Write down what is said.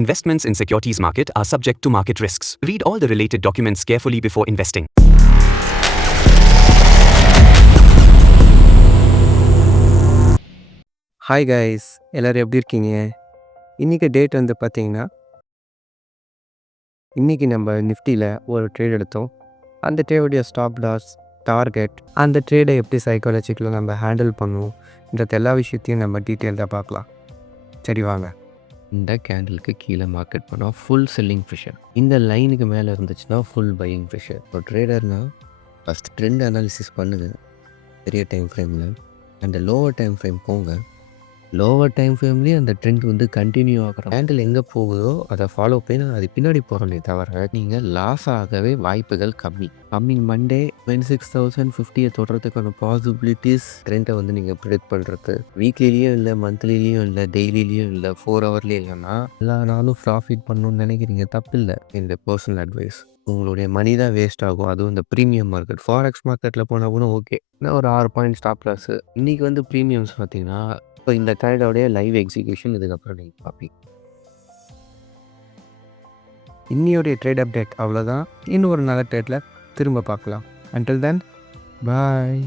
Investments in securities market are subject to market risks. Read all the related documents carefully before investing. Hi guys, எல்லோரும் எப்படி இருக்கீங்க? இன்றைக்கி date வந்து பார்த்தீங்கன்னா, இன்றைக்கி நம்ம நிஃப்டியில் ஒரு ட்ரேட் எடுத்தோம். அந்த ட்ரேடுடைய ஸ்டாப் லாஸ், டார்கெட், அந்த ட்ரேடை எப்படி சைக்காலஜிக்கலாக நம்ம ஹேண்டில் பண்ணுவோம்ன்றது எல்லா விஷயத்தையும் நம்ம டீட்டெயில்டாக பார்க்கலாம். சரி வாங்க. இந்த கேண்டிலுக்கு கீழே மார்க்கெட் பண்ணால் ஃபுல் செல்லிங் ப்ரெஷர், இந்த லைனுக்கு மேலே இருந்துச்சுன்னா ஃபுல் பையிங் ப்ரெஷர். இப்போ ட்ரேடர்னால் ஃபஸ்ட் ட்ரெண்ட் அனாலிசிஸ் பண்ணுங்கள் பெரிய டைம் ஃப்ரேமில். அந்த லோவர் டைம் ஃப்ரேம் போங்க. லோவர் டைம் ஃப்ரேம்லேயே அந்த ட்ரெண்ட் வந்து கண்டினியூ ஆகிற கேண்டில் எங்கே போகுதோ அதை ஃபாலோ பண்ணி அது பின்னாடி போகிறோன்னே தவிர நீங்கள் லாஸ் ஆகவே வாய்ப்புகள் கம்மி. கம்மிங் மண்டே 26,050 தொடுறதுக்கான பாசிபிலிட்டிஸ் ட்ரெண்டை வந்து நீங்கள் ப்ரிடிக்ட் பண்ணுறது வீக்லிலையும் இல்லை, மந்த்லிலையும் இல்லை, டெய்லிலையும் இல்லை, 4 ஹவர்லேயும் இல்லைன்னா எல்லா நாளும் ப்ராஃபிட் பண்ணணும்னு நினைக்கிறீங்க, தப்பு இல்லை. இந்த பர்சனல் அட்வைஸ். உங்களுடைய மணி தான் வேஸ்ட் ஆகும். அதுவும் இந்த ப்ரீமியம் மார்க்கெட், ஃபாரெக்ஸ் மார்க்கெட்டில் போனால் கூட ஓகே, ஒரு 6 பாயிண்ட் ஸ்டாப் லாஸு. இன்றைக்கி வந்து ப்ரீமியம்ஸ் பார்த்தீங்கன்னா, இப்போ இந்த ட்ரேடோடைய லைவ் எக்ஸிக்யூஷன் இதுக்கப்புறம் நீங்கள் பார்ப்பீங்க. இன்னியோடைய ட்ரேட் அப்டேட் அவ்வளோதான். இன்னும் ஒரு நல்ல ட்ரேட்டில் திரும்ப பார்க்கலாம். அன்டில் தென், பாய்.